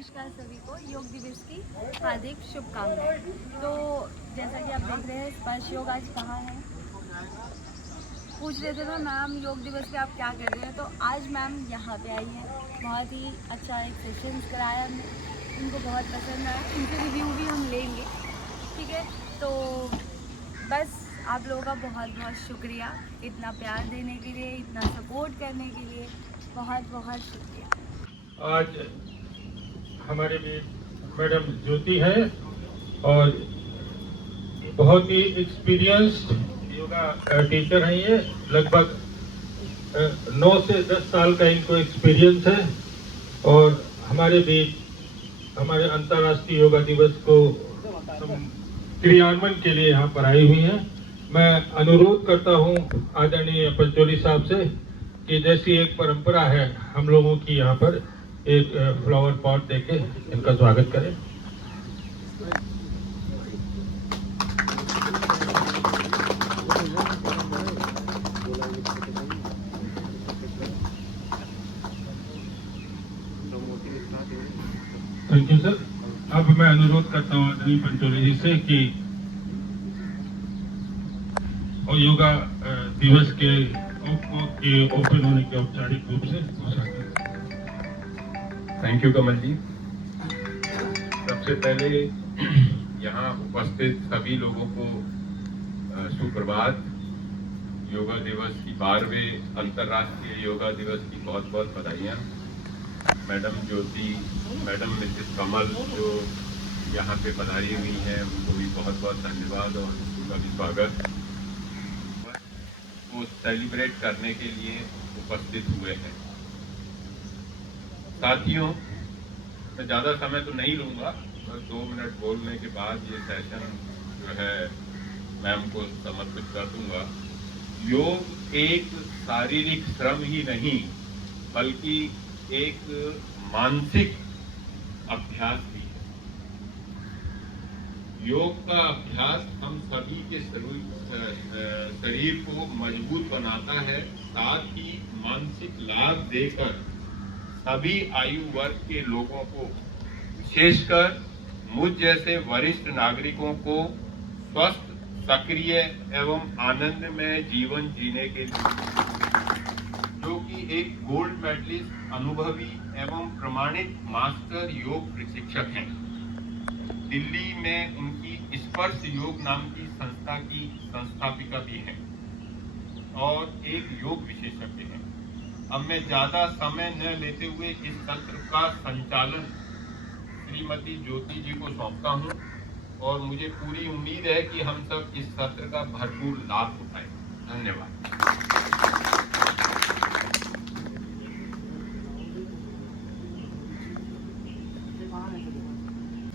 नमस्कार सभी को योग दिवस की हार्दिक शुभकामनाएं। तो जैसा कि आप देख रहे हैं स्पर्श योग आज कहाँ है। पूछ रहे थे ना मैम योग दिवस पे आप क्या कर रहे हैं, तो आज मैम यहाँ पे आई हैं। बहुत ही अच्छा एक सेशन कराया हमने, उनको बहुत पसंद आया। उनके रिव्यू भी हम लेंगे, ठीक है। तो बस आप लोगों का बहुत बहुत शुक्रिया इतना प्यार देने के लिए, इतना सपोर्ट करने के लिए, बहुत बहुत शुक्रिया। आज हमारे बीच मैडम ज्योति है और बहुत ही एक्सपीरियंस्ड योगा टीचर हैं। ये लगभग 9 से 10 साल का इनको एक्सपीरियंस है और हमारे बीच हमारे अंतर्राष्ट्रीय योगा दिवस को क्रियान्वयन के लिए यहाँ पर आई हुई हैं। मैं अनुरोध करता हूँ आदरणीय पंचोली साहब से कि जैसी एक परंपरा है हम लोगों की, यहाँ पर एक फ्लावर पॉट देके इनका स्वागत करें। Thank you sir. अब मैं अनुरोध करता हूँ आदरणीय पंचोली जी से कि और योगा दिवस के ओपन होने के औपचारिक रूप से घोषणा करें। थैंक यू कमल जी। सबसे पहले यहाँ उपस्थित सभी लोगों को सुप्रभात। योगा दिवस की 12वें अंतर्राष्ट्रीय योगा दिवस की बहुत बहुत बधाइयाँ। मैडम ज्योति, मैडम मिसेस कमल जो यहाँ पे पधारी हुई हैं, उनको भी बहुत बहुत धन्यवाद और उनका भी स्वागत। वो सेलिब्रेट करने के लिए उपस्थित हुए हैं। साथियों, मैं ज़्यादा समय तो नहीं लूँगा, बस 2 मिनट बोलने के बाद ये सेशन जो है मैम को समर्पित कर दूँगा। योग एक शारीरिक श्रम ही नहीं बल्कि एक मानसिक अभ्यास भी है। योग का अभ्यास हम सभी के शरीर को मजबूत बनाता है, साथ ही मानसिक लाभ देकर सभी आयु वर्ग के लोगों को, विशेषकर मुझ जैसे वरिष्ठ नागरिकों को स्वस्थ, सक्रिय एवं आनंदमय जीवन जीने के लिए, जो कि एक गोल्ड मेडलिस्ट, अनुभवी एवं प्रमाणित मास्टर योग प्रशिक्षक हैं। दिल्ली में उनकी स्पर्श योग नाम की संस्था की संस्थापिका भी हैं और एक योग विशेषज्ञ हैं। अब मैं ज्यादा समय न लेते हुए इस सत्र का संचालन श्रीमती ज्योति जी को सौंपता हूं और मुझे पूरी उम्मीद है कि हम सब इस सत्र का भरपूर लाभ उठाएंगे। धन्यवाद।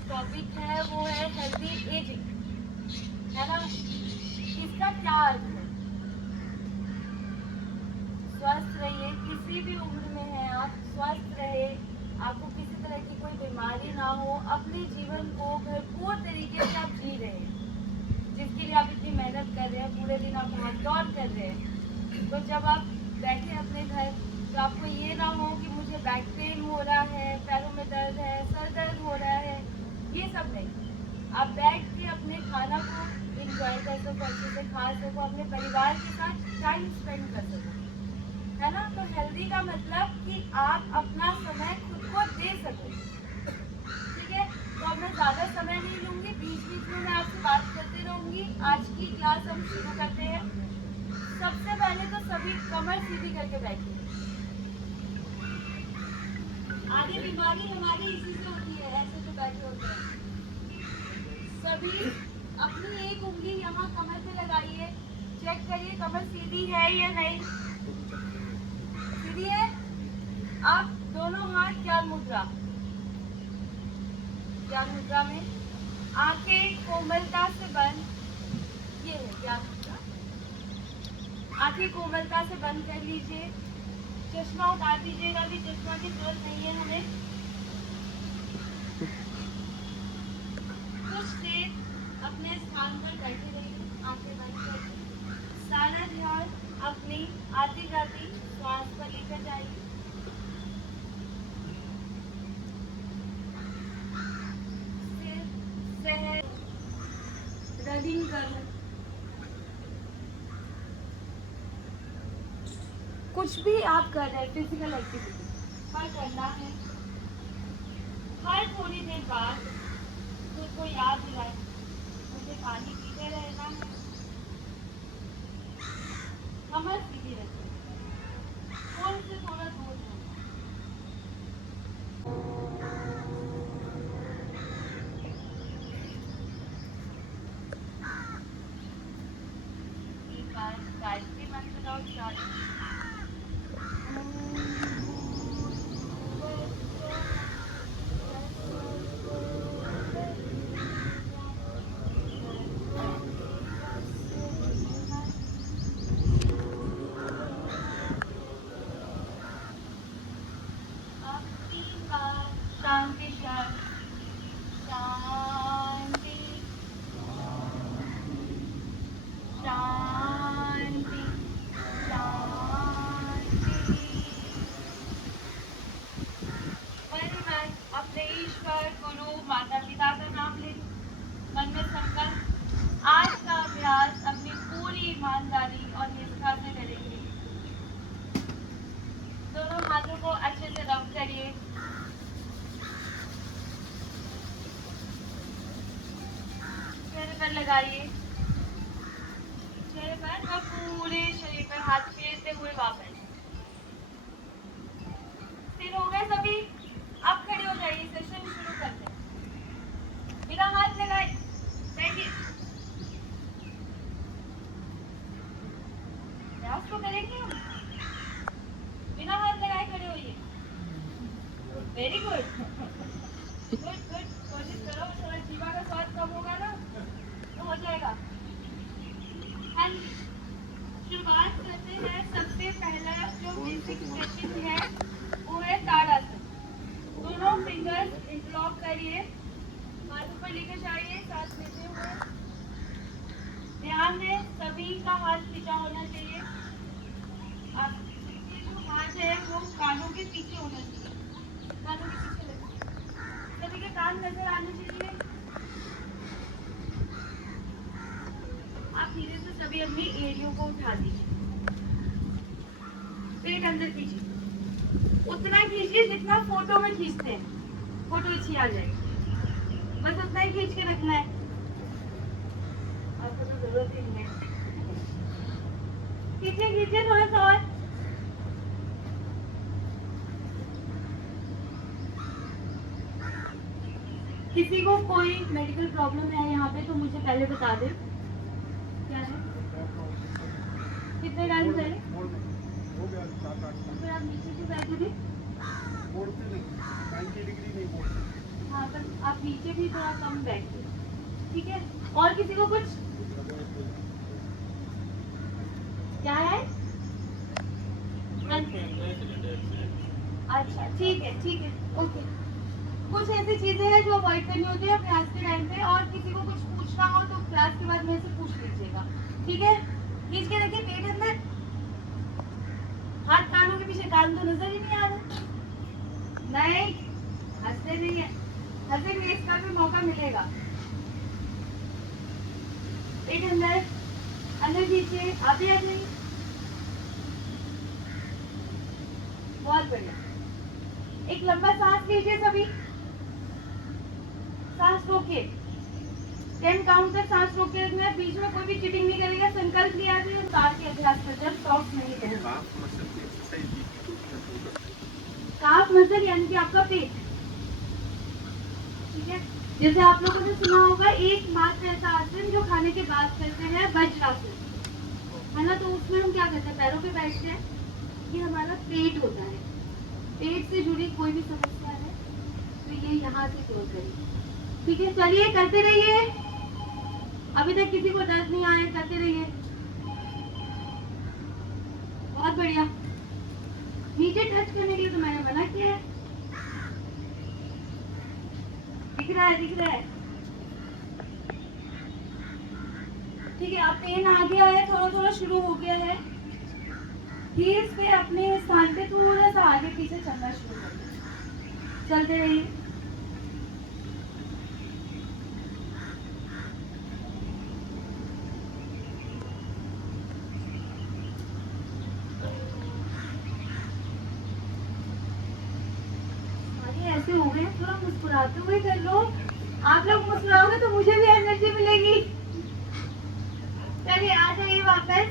टॉपिक है वो है हेल्दी एजिंग, है ना। इसका क्या अर्थ है? स्वस्थ रहिए, किसी भी उम्र में है आप, स्वस्थ रहे, आपको किसी तरह की कोई बीमारी ना हो, अपने जीवन को भरपूर तरीके से आप जी रहे हैं, जिसके लिए आप इतनी मेहनत कर रहे हैं, पूरे दिन आप भाग-दौड़ कर रहे हैं। तो जब आप बैठे अपने घर, तो आपको ये ना हो कि मुझे बैक पेन हो रहा है, पैरों में दर्द है, सर दर्द हो रहा है, ये सब नहीं। आप बैठ के अपने खाना को इंजॉय कर सको, अच्छे से खा सको, अपने परिवार के साथ टाइम स्पेंड कर सको, है ना। तो हेल्दी का मतलब कि आप अपना समय खुद को दे सको, ठीक है। तो अब मैं ज़्यादा समय नहीं लूँगी, बीच बीच में मैं आपसे बात करते रहूँगी। आज की क्लास हम शुरू करते हैं। सबसे पहले तो सभी कमर सीधी करके बैठिए। आधी बीमारी हमारी इसी से होती है, ऐसे जो बैठे होते हैं। सभी अपनी एक उंगली यहाँ कमर पे लगाइए, चेक करिए कमर सीधी है या नहीं। सीधी है। आप दोनों हाथ ज्ञान मुद्रा, ज्ञान मुद्रा में आंखें कोमलता से बंद, ये है ज्ञान मुद्रा। आंखें कोमलता से बंद कर लीजिए। चश्मा उतार दीजिएगा, भी चश्मा की जरूरत नहीं है हमें। कुछ देर अपने स्थान पर बैठे रहिए, आंखें बंद करके। सारा ध्यान अपनी आती जाती श्वास पर लेकर जाइए। कुछ भी आप कर रहे हैं फिजिकल एक्टिविटी पर करना है हर थोड़ी देर बाद खुद को याद दिलाए मुझे पानी पीते रहना है कमर सीधी रखें फोन से थोड़ा दूर रहना एक बार गायत्री मंत्र का उच्चारण शांति शांति शांति शांति परिवार अपने ईश्वर गुरु माता पिता का नाम ले मन में संकल्प आज का अभ्यास अपनी पूरी ईमानदारी और निष्ठा से करेंगे दोनों हाथों को अच्छे से रब करिए चेहरे पर लगाइए चेहरे पर और पूरे शरीर पर हाथ फेरते हुए वापस स्थिर हो गए सभी अब खड़े हो जाइए सेशन शुरू करते हैं बिना हाथ लगाए बैठिए प्रयास तो करेंगे हम बिना हाथ लगाए खड़े होइए वेरी गुड गुड गुड कोशिश करो थोड़ा जीवा का स्वाद कम होगा ना तो हो जाएगा हाँ जी शुरुआत करते हैं सबसे पहला जो बेसिक स्ट्रेचिंग है वो है ताड़ासन दोनों फिंगर्स इंटरलॉक करिए हाथ ऊपर लेकर जाइए सांस लेते हुए ध्यान दें सभी का हाथ खींचा होना चाहिए आपके जो हाथ है वो कानों के पीछे होना चाहिए कानों के पीछे लगे सभी के कान नजर आने चाहिए आप धीरे से सभी अपनी एड़ियों को उठा दीजिए पेट अंदर खींचिए उतना खींचिए जितना फोटो में खींचते हैं फोटो अच्छी आ जाएगी बस उतना ही खींच के रखना है आपको तो जरूरत ही नहीं है खींचिए खींचिए थोड़ा सा और किसी को कोई मेडिकल प्रॉब्लम है यहाँ पे तो मुझे पहले बता दे क्या है कितने टाइम पहले फिर आप नीचे क्यों बैठे थे हाँ पर आप नीचे भी थोड़ा कम बैठे ठीक है और किसी को कुछ क्या है अच्छा ठीक है ओके कुछ ऐसी चीजें हैं जो अवॉइड करनी होती है क्लास के टाइम पे और किसी को कुछ पूछना हो तो क्लास के बाद मेरे से पूछ लीजिएगा ठीक है खींच के रखिए पेट अंदर हाथ कानों के पीछे कान तो नजर ही नहीं आ रहा नहीं हंसते नहीं है हंसेंगे इसका भी मौका मिलेगा पेट अंदर खींचिए आप भी आ जाइए बहुत बढ़िया एक लंबा सांस लीजिए सभी सांस रोकिए 10 काउंट तक सांस रोक के रखना है बीच में कोई भी चीटिंग नहीं करेगा संकल्प लिया जाए तार के अभ्यास पर जब सॉफ्ट नहीं करेगा काफ मसल यानी कि आपका पेट ठीक है जैसे आप लोगों ने सुना होगा एकमात्र ऐसा आसन जो खाने के बाद करते हैं वज्रासन है ना तो उसमें हम क्या करते हैं पैरों पे बैठते हैं ये हमारा पेट होता है पेट से जुड़ी कोई भी समस्या है तो ये यहाँ से क्लोज करिए ठीक है चलिए करते रहिए अभी तक किसी को दर्द नहीं आया करते रहिए बहुत बढ़िया नीचे टच करने के लिए तो मैंने मना किया है दिख रहा है ठीक है अब पेन आ गया है थोड़ा शुरू हो गया है हील्स पे अपने स्थान पे थोड़ा सा आगे पीछे चलना शुरू कर चलते रहिए हैं, थोड़ा मुस्कुराते हुए कर लो। आप लोग मुस्कुराओगे तो मुझे भी एनर्जी मिलेगी। चलिए आ जाइए वापस।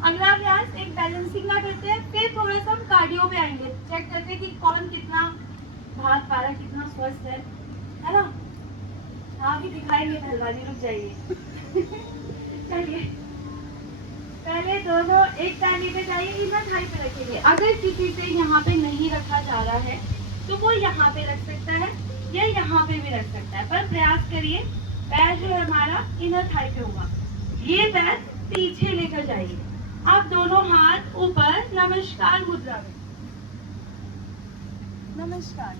अगला अभ्यास एक बैलेंसिंग का करते हैं, फिर थोड़ा सा हम कार्डियो पे आएंगे, चेक करते हैं कि कौन कितना भाग पा रहा है, कितना स्वस्थ है ना। हाँ भी दिखाएंगे पहलवानी, रुक जाइए। चलिए पहले दोनों एक ताली पे जाइए, इधर थाई पे रखेंगे। अगर किसी से यहाँ पे नहीं रखा जा रहा है तो वो यहाँ पे रख सकता है या यहाँ पे भी रख सकता है, पर प्रयास करिए पैर जो है हमारा इनर थाई पे होगा। ये पैर पीछे लेकर जाइए, आप दोनों हाथ ऊपर, नमस्कार मुद्रा में, नमस्कार।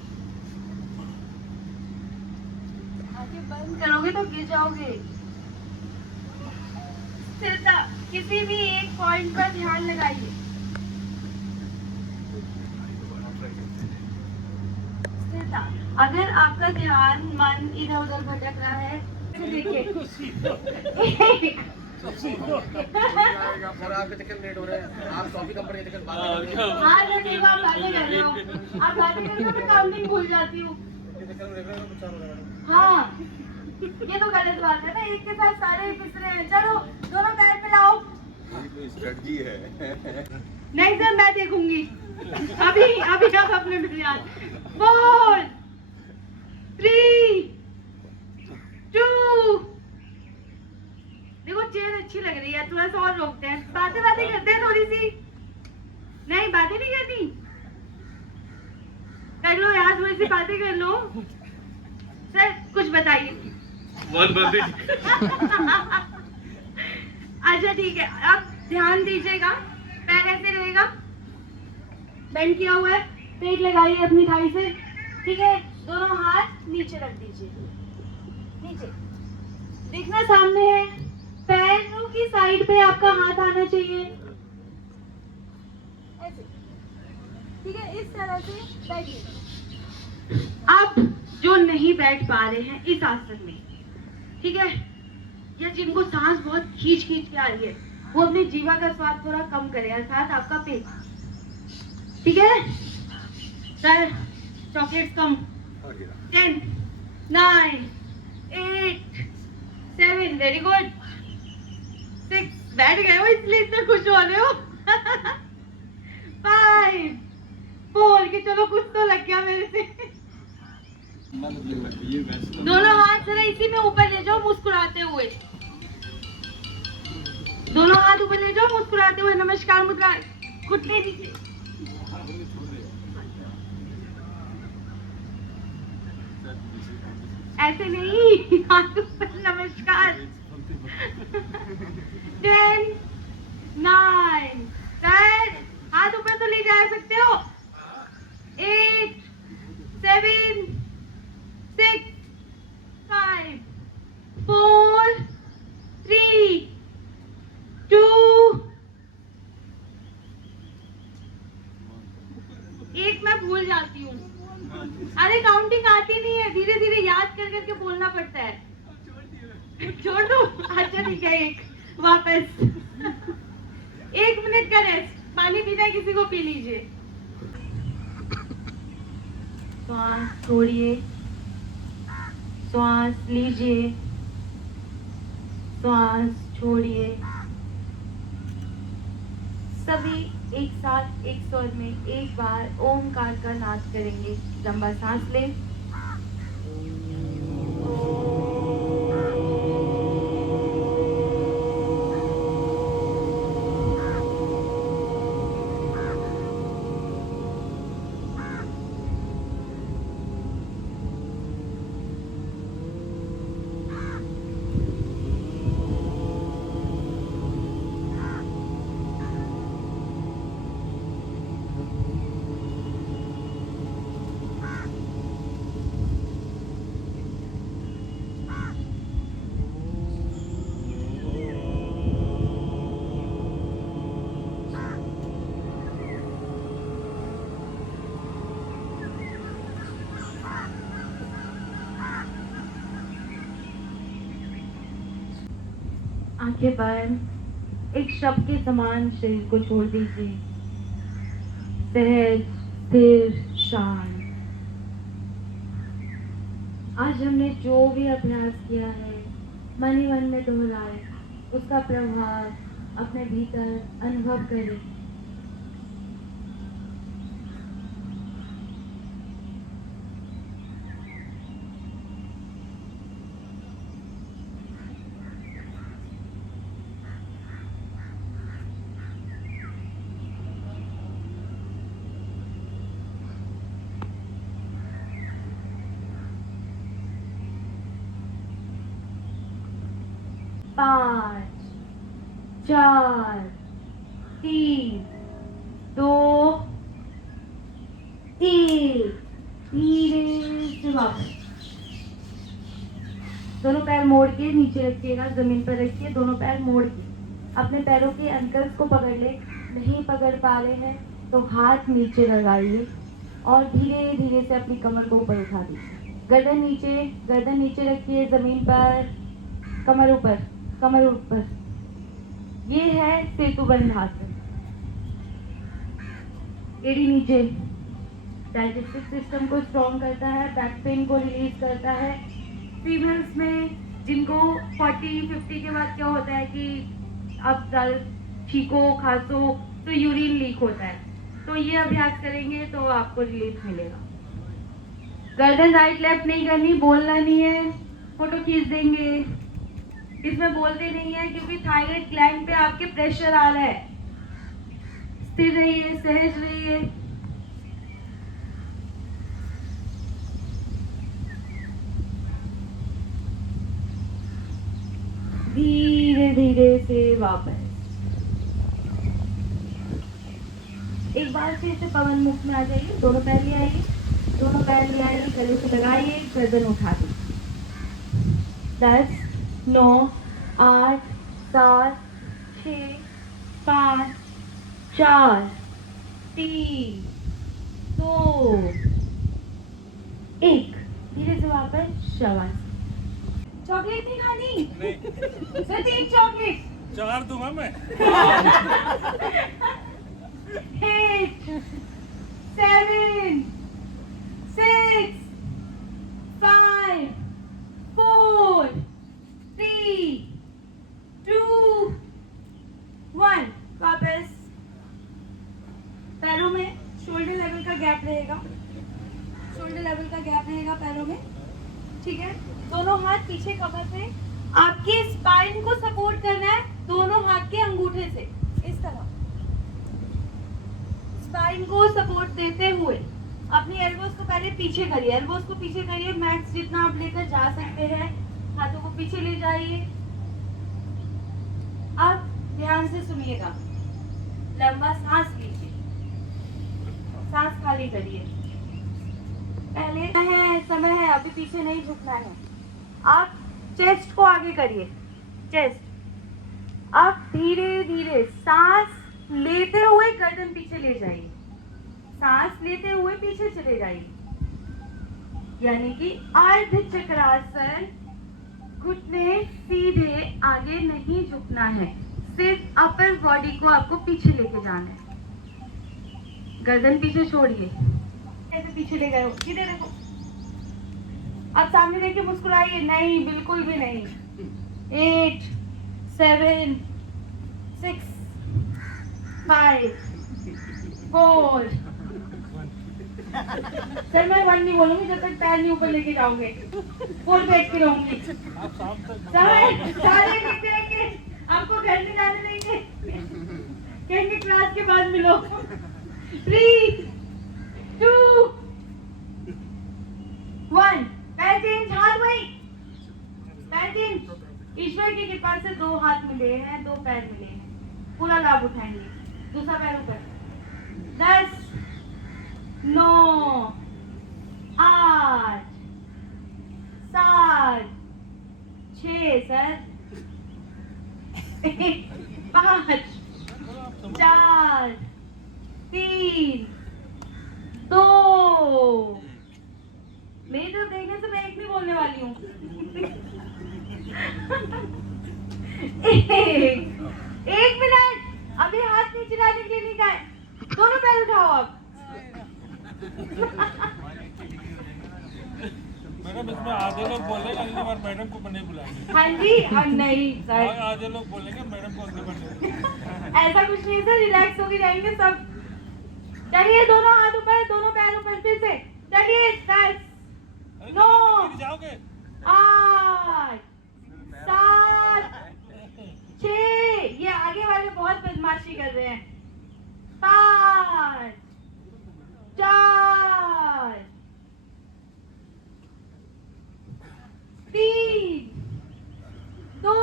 आंखें बंद करोगे तो गिर जाओगे। स्थिरता, किसी भी एक पॉइंट पर ध्यान लगाइए। स्थिरता, अगर आपका ध्यान मन इधर उधर भटक रहा है तो देखिए। सर आपके चक्कर लेट हो रहे हैं, आप कॉफी कंपनी के चक्कर बात कर रहे हो। हाँ मैं देखो आप बातें कर रहे हो, आप बातें कर रहे हो, मैं काउंटिंग भूल जाती हूँ। हाँ ये तो गलत बात है ना, एक के साथ सारे पिस रहे हैं। चलो दोनों पैर पे लाओ। स्ट्रेटजी है। नहीं सर मैं देखूंगी। अभी अभी आप अपने में ध्यान। 4 3 2। देखो चेयर अच्छी लग रही है, थोड़ा सा और रोकते हैं, बातें करते हैं थोड़ी सी। नहीं बातें नहीं करनी, कर लो यार, थोड़ी सी बातें कर लो। सर कुछ बताइए। अच्छा ठीक है, अब ध्यान दीजिएगा, पैर ऐसे रहेगा, बेंड किया हुआ है, पेट लगाइए अपनी थाई से, ठीक है। दोनों हाथ नीचे रख दीजिए, नीचे देखना सामने है, पैरों की साइड पे आपका हाथ आना चाहिए, ऐसे, ठीक है। इस तरह से बैठिए। आप जो नहीं बैठ पा रहे हैं इस आसन में, ठीक है, या जिनको सांस बहुत खींच के आ रही है, वो अपनी जीवा का स्वाद थोड़ा कम करे, अर्थात आपका पेट, ठीक है। सर चॉकलेट्स कम। 10 9 8 7, वेरी गुड। 6, बैठ गए हो इसलिए इतना खुश हो रहे हो। 5 4 के चलो कुछ तो लग गया मेरे से। दोनों हाथ जरा इसी में ऊपर ले जाओ मुस्कुराते हुए, दोनों हाथ ऊपर ले जाओ मुस्कुराते हुए, नमस्कार मुद्रा, घुटने नीचे। ऐसे नहीं, हाथ ऊपर, नमस्कार। 10 9 सर हाथ ऊपर तो ले जा सकते हो। 8 7 6 5 4 3 2 1। मैं भूल जाती हूँ, अरे काउंटिंग आती नहीं है, धीरे धीरे याद कर करके बोलना पड़ता है। छोड़ दो, अच्छा ठीक है। 1 वापस। 1 मिनट का रेस्ट, पानी पीना है किसी को पी लीजिए। श्वास छोड़िए, श्वास लीजिए, श्वास छोड़िए। सभी एक साथ एक स्वर में एक बार ओमकार का नाद करेंगे। लंबा सांस लें। आंखें बंद, एक शब्द के समान शरीर को छोड़ दीजिए। सहज, स्थिर, शांत। आज हमने जो भी अभ्यास किया है मन ही मन में दोहराए, उसका प्रभाव अपने भीतर अनुभव करें। पाँच, चार, तीन, दो, एक। धीरे से वापस। दोनों पैर मोड़ के नीचे रखिएगा, जमीन पर रखिए, दोनों पैर मोड़ के अपने पैरों के एंकल्स को पकड़ ले। नहीं पकड़ पा रहे हैं तो हाथ नीचे लगाइए और धीरे धीरे से अपनी कमर को ऊपर उठा दीजिए। गर्दन नीचे रखिए, जमीन पर, कमर ऊपर, कमर ऊपर। ये है सेतुबंध आसन। एड़ी नीचे, डाइजेस्टिव सिस्टम को स्ट्रॉन्ग करता है, बैक पेन को रिलीज करता है। फीमेल्स में जिनको 40-50 के बाद क्या होता है कि अब ज़्यादा छींको खांसो तो यूरिन लीक होता है, तो ये अभ्यास करेंगे तो आपको रिलीफ मिलेगा। गर्दन राइट लेफ्ट नहीं करनी, बोलना नहीं है, फोटो खींच देंगे। इसमें बोलते नहीं है क्योंकि थायराइड ग्लैंड पे आपके प्रेशर आ रहा है। स्थिर रहिए, सहज रहिए। धीरे धीरे से वापस। एक बार फिर से पवन मुख में आ जाइए। दोनों पैर ले आइए, दोनों पैर ले आइए, गले से लगाइए, गर्दन उठा दीजिए। 10, 9, 8, 7, 6, 5, 4, 3, 2, 1। धीरे से वापस शवासन। चॉकलेट नहीं खानी? सिर्फ एक चॉकलेट। 4 दूंगा मैं। 8, 7, 6, 5, 4, 3, 2, 1। वापस। पैरों में शोल्डर लेवल का गैप रहेगा, शोल्डर लेवल का गैप रहेगा पैरों में, ठीक है। दोनों हाथ पीछे कमर पे, आपके स्पाइन को सपोर्ट करना है दोनों हाथ के अंगूठे से, इस तरह स्पाइन को सपोर्ट देते हुए अपनी एल्बोस को पहले पीछे करिए, एल्बोस को पीछे करिए, मैक्स जितना आप लेकर जा सकते हैं। हाथों को पीछे ले जाइए। अब ध्यान से सुनिएगा, लंबा सांस लीजिए, सांस खाली करिए। पहले है समय है, अभी पीछे नहीं झुकना है। आप चेस्ट को आगे करिए, चेस्ट। आप धीरे धीरे सांस लेते हुए गर्दन पीछे ले जाइए, सांस लेते हुए पीछे चले जाइए, यानी कि अर्ध चक्रासन। घुटने सीधे आगे नहीं झुकना है, सिर्फ अपर बॉडी को आपको पीछे लेके जाना है। गर्दन पीछे छोड़िए, ऐसे पीछे ले गए हो, सीधे देखो। अब सामने देखिए, मुस्कुराइए, नहीं बिल्कुल भी नहीं। 8, 7, 6, 5, 4। सर मैं 1 नहीं बोलूंगी जब तक पैर नहीं ऊपर लेके जाओगे, 4 पे अटके रहूंगी। सारे देखते रहेंगे, आपको घर में जाने देंगे, कहेंगे क्लास के बाद मिलो। 3, 2, 1। पैर चेंज, हाथ वही, पैर चेंज। ईश्वर की कृपा से 2 हाथ मिले हैं, 2 पैर मिले हैं, पूरा लाभ उठाएंगे। दूसरा पैर ऊपर। 10, 9, 8, 7, 6 सर, 5, 4, 3, 2। मेरी तरफ देखने से मैं 1 नहीं बोलने वाली हूँ। 1 मिनट, अभी हाथ नीचे डालने के लिए नहीं कहा है, दोनों पैर उठाओ आप। मैडम इसमें आधे लोग बोलेंगे अगली बार मैडम को नहीं बुलाएंगे। हाँ जी, और नहीं सर, आधे लोग बोलेंगे मैडम को अगली बार। ऐसा कुछ नहीं सर, रिलैक्स होके जाएंगे सब। चलिए दोनों हाथ ऊपर, दोनों पैर ऊपर, फिर से चलिए। 10 9 जाओगे 8 7 6, ये आगे वाले बहुत बदमाशी कर रहे हैं। 5 4 3 2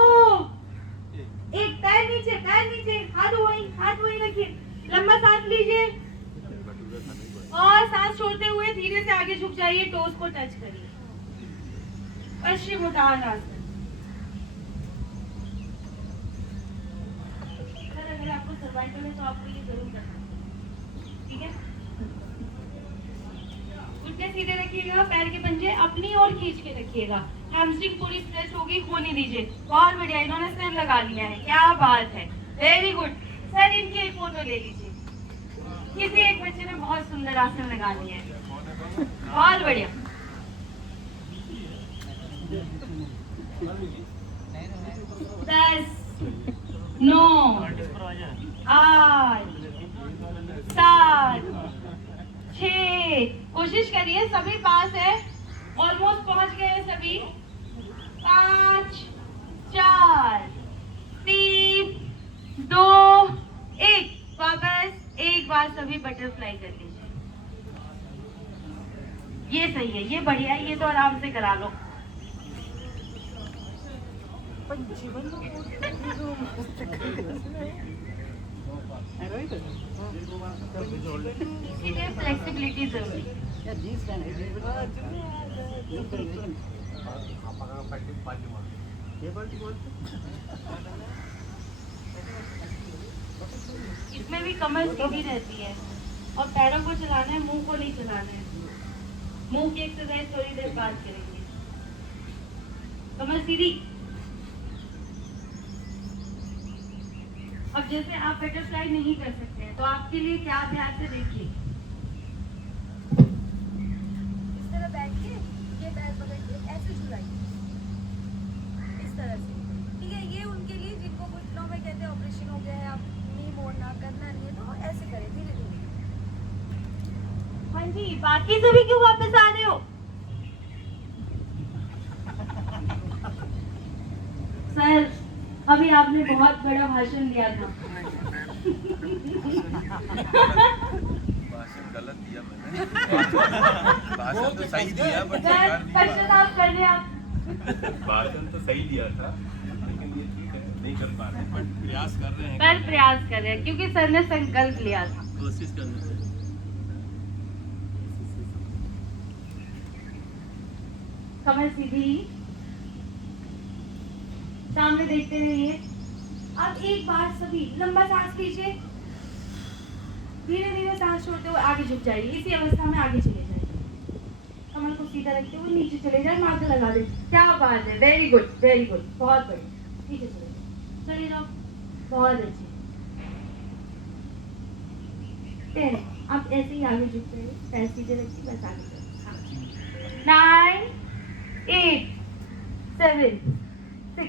1, पैर नीचे, पैर नीचे, हाथ वहीं रखिए। लंबा सांस लीजिए और सांस छोड़ते हुए धीरे से आगे झुक जाइए, टोस को टच करिए। पश्चिमोत्तानासन। सर अगर आपको सर्वाइकल है तो आपको ये जरूर करना है, ठीक है? घुटने सीधे रखिएगा, पैर के पंजे अपनी ओर खींच के रखिएगा। हैमस्ट्रिंग पूरी स्ट्रेच होगी, खोने दीजिए। बहुत बढ़िया, इन्होंने सिर लगा लिया है, क्या बात है, वेरी गुड। सर इनकी एक फोटो ले लीजिए। किसी एक बच्चे ने बहुत सुंदर आसन लगा लिया है, बहुत बढ़िया। दस 9 8 7 6, कोशिश करिए, सभी पास है, ऑलमोस्ट पहुंच गए हैं सभी। 5 4 3 2 1, वापस एक बार सभी बटरफ्लाई कर लीजिए। ये सही है, ये बढ़िया है, ये तो आराम से करा लो। इसीलिए फ्लेक्सिबिलिटी जरूरी है। इसमें भी कमर सीधी रहती है और पैरों को चलाना है, मुंह को नहीं चलाना है। मुंह की एक्सरसाइज थोड़ी देर बाद करेंगे। कमर सीधी। अब जैसे आप बटरफ्लाई नहीं कर सकते हैं तो आपके लिए क्या ध्यान से देखिए, इस तरह बैठिए, ये पैर पकड़ के ऐसे झुलाइए, इस तरह से, ठीक है? ये उनके लिए जिनको घुटनों में कहते हैं ऑपरेशन हो गया है, आप नहीं मोड़ना, करना नहीं है, तो ऐसे करें धीरे धीरे। हाँ जी, बाकी सभी क्यों वापस आ रहे हो? सर अभी आपने बहुत बड़ा भाषण दिया था। भाषण गलत दिया मैंने। भाषण तो सही दिया बट पश्चाताप कर रहे आप। भाषण तो सही दिया था लेकिन ये ठीक है नहीं कर पा रहे हैं बट प्रयास कर रहे हैं। पर प्रयास कर रहे हैं क्योंकि सर ने संकल्प लिया था। कोशिश करना चाहिए। कमर सीधी, सामने देखते रहिए। अब एक बार सभी लंबा सांस लीजिए, धीरे धीरे सांस छोड़ते हुए आगे झुक जाइए। इसी अवस्था में आगे चले जाइए, कमर को सीधा रखते हुए नीचे चले जाए, माथे लगा दे। क्या बात है, वेरी गुड वेरी गुड, बहुत बढ़िया। नीचे चले जाओ, चले जाओ, बहुत अच्छे। पैर आप ऐसे ही आगे झुक रहे, पैर सीधे रखिए, बस आगे चलो। 9 8 7 6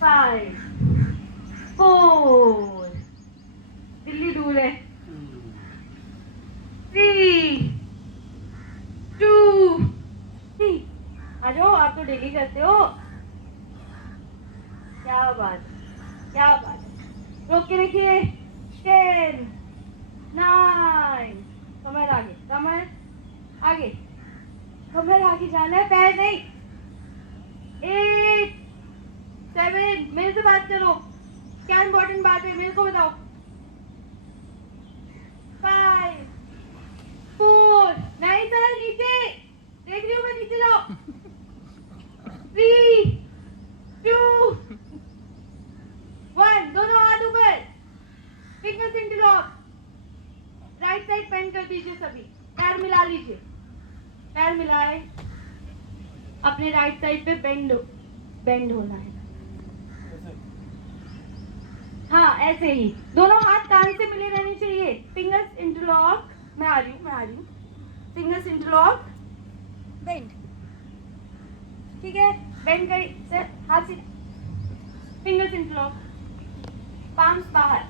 5 4, दिल्ली दूर है। 3 2 3, आ जाओ, आप तो डेली करते हो। क्या बात, क्या बात है। रोक के रखिए। 10 9, कमर आगे, कमर आगे, कमर आगे जाना है, पैर नहीं। 8 7, मेरे से बात करो, क्या इंपॉर्टेंट बात है मेरे को बताओ। 5 4, नहीं सर नीचे देख रही हूँ मैं, नीचे जाओ। 3 2 1, दोनों हाथ ऊपर, fingers interlock, right side bend कर दीजिए सभी, पैर मिला लीजिए, पैर मिलाए, अपने राइट साइड पे बेंड होना है। हाँ ऐसे ही, दोनों हाथ कान से मिले रहने चाहिए। फिंगर्स इंटरलॉक, मैं आ रही हूँ, फिंगर्स इंटरलॉक, बेंड ठीक है, बेंड करिए सर, हाथ सीधा, फिंगर्स इंटरलॉक, पाम्स बाहर,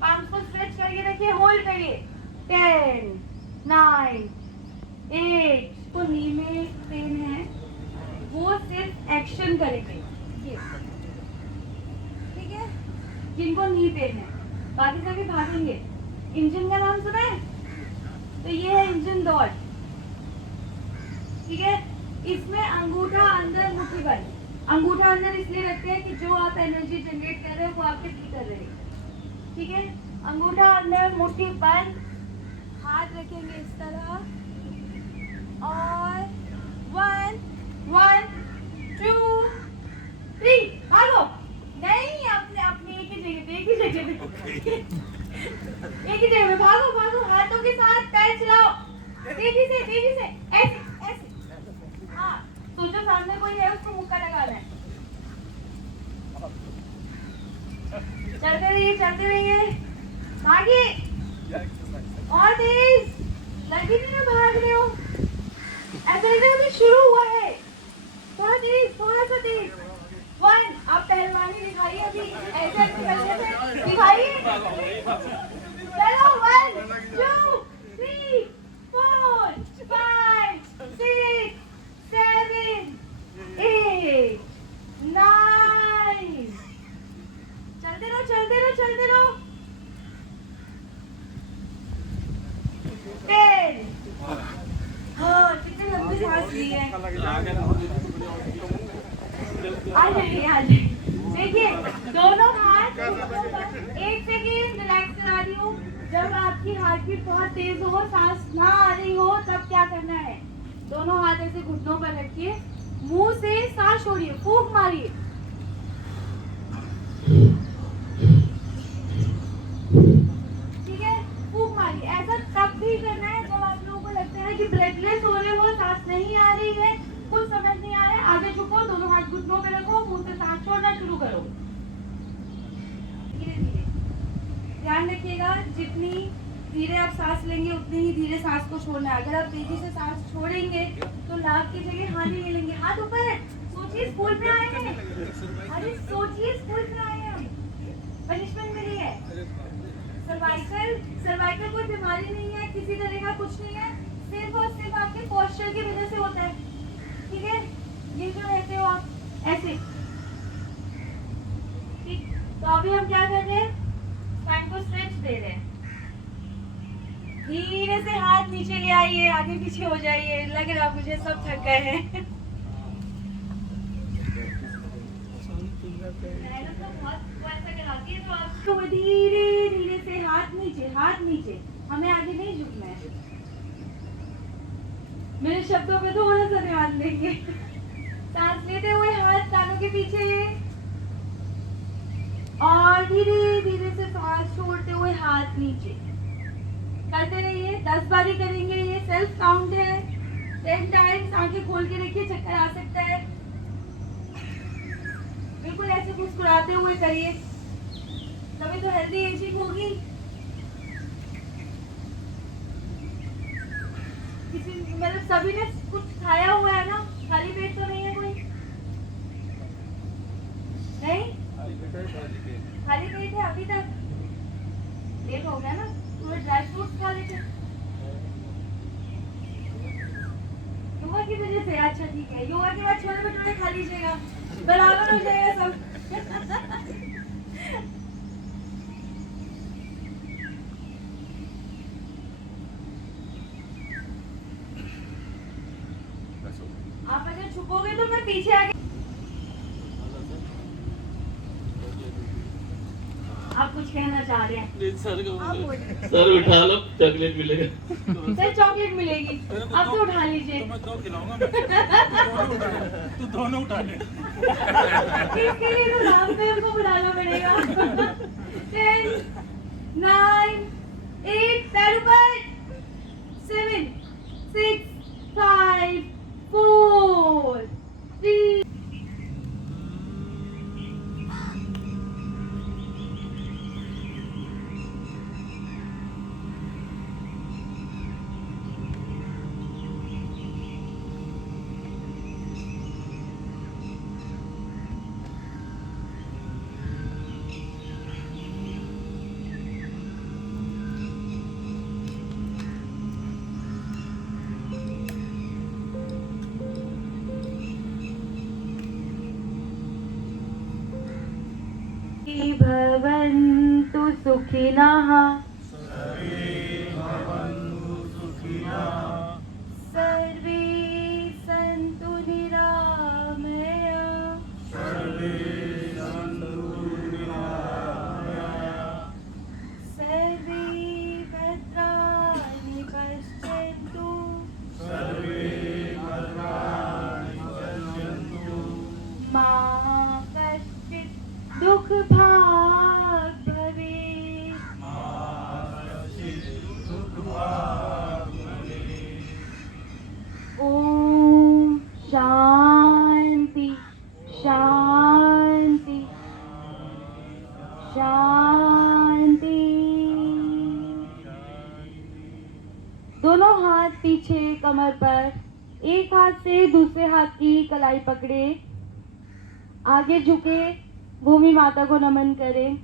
पाम्स को स्ट्रेच करके रखिए, होल्ड करिए, 10 9 8। तो नी में पेन है वो सिर्फ एक्शन करेंगे ये, ठीक है। जिनको नी पेन है, बाकी सभी भागेंगे। इंजन का नाम सुना है? तो ये है इंजन दौड़, ठीक है। इसमें अंगूठा अंदर मुट्ठी बंद, अंगूठा अंदर इसलिए रखते हैं कि जो आप एनर्जी जनरेट कर रहे हो वो आपके भीतर रहे, ठीक है। अंगूठा अंदर मुट्ठी बंद, हाथ रखेंगे इस तरह और 1 1 2 3 भागो। नहीं, अपने अपने एक ही जगह पे, एक ही जगह पे, एक ही जगह पे भागो भागो। हाथों के साथ पैर चलाओ, तेजी से ऐसे ऐसे। हाँ, सोचो सामने कोई है, उसको मुक्का लगाना है। चलते रहिए, भागिए और तेज, लगी नहीं ना भाग रहे हो, ऐसा लग रहा है अभी शुरू हुआ है। थोड़ा सा तेज। 1, आप पहलवानी दिखाइए, अभी ऐसे करने से दिखाइए। चलो 1 2 3 4 5 6 7 8 9। चलते रहो 10। हाँ, कितने लंबी सांस ली है। आ जाइए। देखिए, दोनों हाथ, एक सेकेंड रिलैक्स करा रही हूँ। जब आपकी हार्ट बीट बहुत तेज हो, सांस ना आ रही हो, तब क्या करना है? दोनों हाथ ऐसे घुटनों पर रखिए, मुंह से सांस छोड़िए, फूंक मारिए। ठीक है, फूंक मारिए। ऐसा तब भी करना है जब आप लोगों को लगता है कि ब्रेथलेस हो रहे हो, सांस नहीं आ रही है, कुछ समझ नहीं आ रहा है। आगे झुको, दोनों हाथ घुटनों पे रखो, मुंह से सांस छोड़ना शुरू करो। धीरे धीरे ध्यान रखिएगा, जितनी धीरे आप सांस लेंगे उतनी ही धीरे सांस को छोड़ना है। अगर आप तेजी से सांस छोड़ेंगे तो नाक की जगह हाथ ही मिलेंगे। हाथ ऊपर है, सोचिए स्कूल में आए हैं। अरे सोचिए स्कूल में आए हैं, हम पनिशमेंट मिली है। सर्वाइकल कोई बीमारी नहीं है, किसी तरह का कुछ नहीं है, सिर्फ और सिर्फ आपके पोस्चर की वजह से होता है। ठीक है, ये जो रहते हो आप ऐसे, ठीक। तो अभी हम क्या कर रहे हैं? स्पाइन को स्ट्रेच दे रहे हैं। धीरे से हाथ नीचे ले आइए, आगे पीछे हो जाइए। लग रहा मुझे सब थक गए हैं। तो धीरे धीरे से हाथ नीचे, हमें आगे नहीं झुकना है। मेरे शब्दों पे थोड़ा सा ध्यान देंगे। सांस लेते हुए हाथ कानों के पीछे और धीरे धीरे से सांस छोड़ते हुए हाथ नीचे। करते रहिए, 10 बारी करेंगे। ये सेल्फ काउंट है। 10 टाइम्स आंखें खोल के रखिए, चक्कर आ सकता है। बिल्कुल ऐसे मुस्कुराते हुए करिए, तभी तो हेल्दी एजिंग होगी। किसी मतलब सभी ने कुछ खाया हुआ है ना, खाली पेट तो नहीं है कोई? नहीं, खाली पेट है अभी तक। लेट हो गया ना, थोड़े ड्राई फ्रूट्स खा लेते। योगा की वजह से? अच्छा ठीक है, योगा के बाद छोले भटूरे खा लीजिएगा, बराबर हो जाएगा सब। आप अगर छुपोगे तो मैं पीछे आके। आप कुछ कहना चाह रहे हैं? सर उठा लो, चॉकलेट मिलेगा। सर चॉकलेट मिलेगी, अब तो उठा लीजिए। तो मैं 2 खिलाऊंगा मैं। तू दोनों उठा ले। इसके लिए तो रामदेव को बुलाना पड़ेगा। 10 9 8 पैर ऊपर, 7 6 5 4 3। भवन्तु सुखिनः सर्वे सन्तु निरामया सर्वे भद्राणि पश्यन्तु मा कश्चित् दुःखभाग् भवेत् ॐ शान्ति शान्ति शांति। दोनों हाथ पीछे कमर पर, एक हाथ से दूसरे हाथ की कलाई पकड़े, आगे झुके, भूमि माता को नमन करें।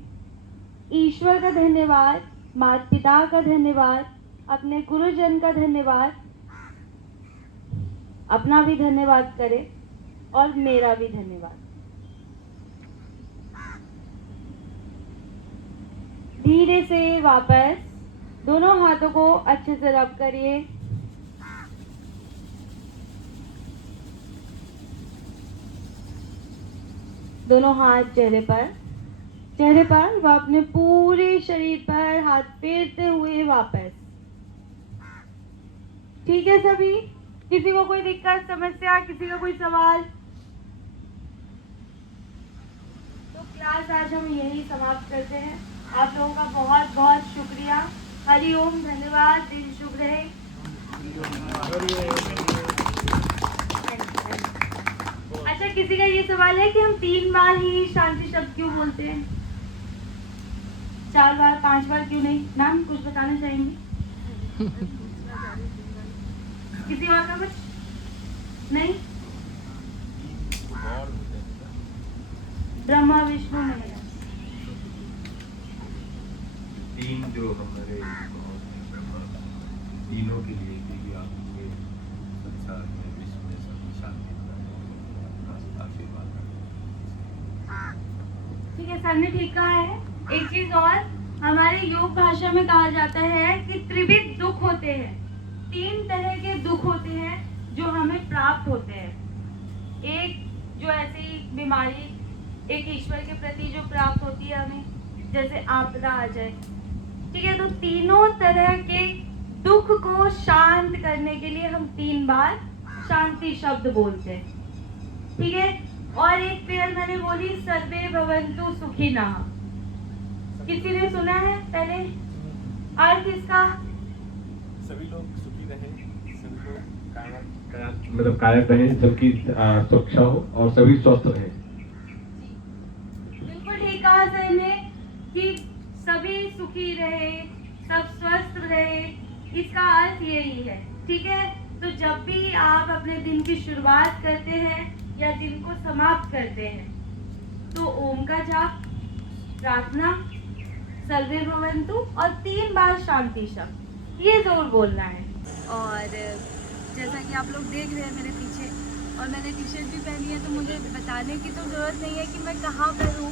ईश्वर का धन्यवाद, माता पिता का धन्यवाद, अपने गुरुजन का धन्यवाद, अपना भी धन्यवाद करें और मेरा भी धन्यवाद। धीरे से वापस दोनों हाथों को अच्छे से रब करिए। दोनों हाथ चेहरे पर व अपने पूरे शरीर पर हाथ फेरते हुए वापस। ठीक है सभी? किसी को कोई दिक्कत, समस्या, किसी का कोई सवाल? तो क्लास आज हम यही समाप्त करते हैं। आप लोगों का बहुत बहुत शुक्रिया। हरि ओम, धन्यवाद, दिन शुभ रहे। अच्छा, किसी का ये सवाल है कि हम 3 बार ही शांति शब्द क्यों बोलते हैं? 4 बार, 5 बार क्यों नहीं? मैम कुछ बताना चाहेंगे? किसी और का कुछ नहीं? ब्रह्मा विष्णु महेश, 3 जो हमारे तीनों के लिए कि आपके संसार में, विश्व में सब शांति आशीर्वाद। ठीक है, सर ने ठीक कहा है। एक चीज और, हमारे योग भाषा में कहा जाता है कि त्रिविध दुख होते हैं। 3 तरह के दुख होते हैं जो हमें प्राप्त होते हैं। एक जो ऐसी बीमारी, एक ईश्वर के प्रति जो प्राप्त होती है हमें, जैसे आपदा आ जाए। ठीक है, तो तीनों तरह के दुख को शांत करने के लिए हम 3 बार शांति शब्द बोलते हैं। ठीक है, और एक पेयर मैंने बोली सर्वे भवन्तु सुखिनः। किसी ने सुना है पहले अर्थ इसका? सभी लोग सुखी रहे, सभी लोग मतलब कायम रहे, सबकी सुरक्षा हो और सभी स्वस्थ रहे। बिल्कुल ठीक कहा सर ने कि सभी सुखी रहे, सब स्वस्थ रहे, इसका अर्थ यही है। ठीक है, तो जब भी आप अपने दिन की शुरुआत करते हैं या दिन को समाप्त करते हैं, तो ओम का जाप, प्रार्थना, सर्वे भवन्तु और 3 बार शांति शब्द, ये जरूर बोलना है। और जैसा कि आप लोग देख रहे हैं मेरे पीछे, और मैंने टी शर्ट भी पहनी है, तो मुझे बताने की तो ज़रूरत नहीं है कि मैं कहाँ पर हूँ।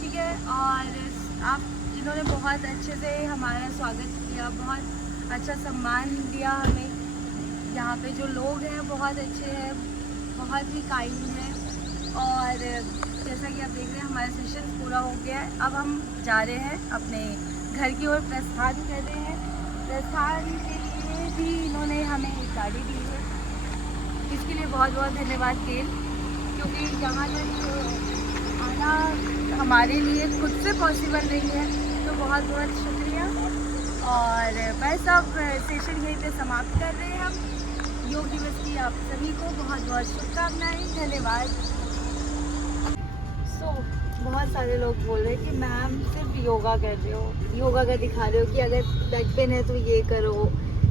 ठीक है, और आप इन्होंने बहुत अच्छे से हमारा स्वागत किया, बहुत अच्छा सम्मान दिया हमें। यहाँ पे जो लोग हैं बहुत अच्छे हैं, बहुत ही काइंड हैं। और जैसा कि आप देख रहे हैं हमारा सेशन पूरा हो गया है। अब हम जा रहे हैं अपने घर की ओर प्रस्थान कर रहे हैं। प्रस्थान के लिए भी इन्होंने हमें एक गाड़ी दी है, इसके लिए बहुत बहुत धन्यवाद केल, क्योंकि यहाँ तक आना हमारे लिए खुद से पॉसिबल नहीं है, तो बहुत बहुत शुक्रिया। और बस अब सेशन यहीं पे समाप्त कर रहे हैं हम। योग दिवस की आप सभी को बहुत बहुत शुभकामनाएं, धन्यवाद। बहुत सारे लोग बोल रहे हैं कि मैम सिर्फ योगा कर रहे हो, योगा का दिखा रहे हो कि अगर बैक पेन है तो ये करो,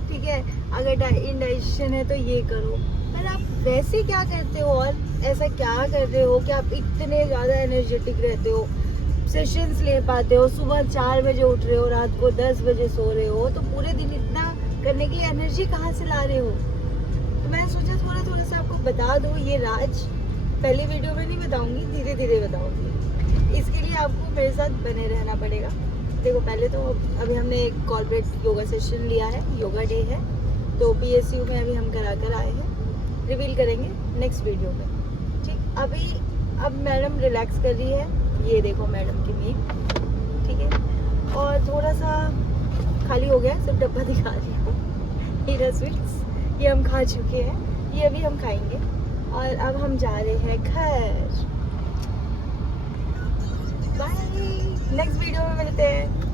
ठीक है, अगर इंडाइजेशन है तो ये करो, पर आप वैसे क्या करते हो और ऐसा क्या कर रहे हो कि आप इतने ज़्यादा एनर्जेटिक रहते हो, सेशंस ले पाते हो, सुबह 4 बजे उठ रहे हो, रात को 10 बजे सो रहे हो, तो पूरे दिन इतना करने के लिए एनर्जी कहाँ से ला रहे हो? तो मैंने सोचा थोड़ा सा आपको बता दूँ ये राज। पहली वीडियो में नहीं बताऊँगी, धीरे धीरे बताऊँगी। इसके लिए लिए आपको मेरे साथ बने रहना पड़ेगा। देखो पहले तो अभी हमने एक कॉर्पोरेट योगा सेशन लिया है, योगा डे है, तो PSU में अभी हम करा कर आए हैं, रिवील करेंगे नेक्स्ट वीडियो में। ठीक, अभी अब मैडम रिलैक्स कर रही है, ये देखो मैडम की मीट, ठीक है, और थोड़ा सा खाली हो गया, सिर्फ डब्बा दिखा रही हूँ। हीरा स्वीट्स ये हम खा चुके हैं, ये अभी हम खाएंगे और अब हम जा रहे हैं घर। बाय, नेक्स्ट वीडियो में मिलते हैं।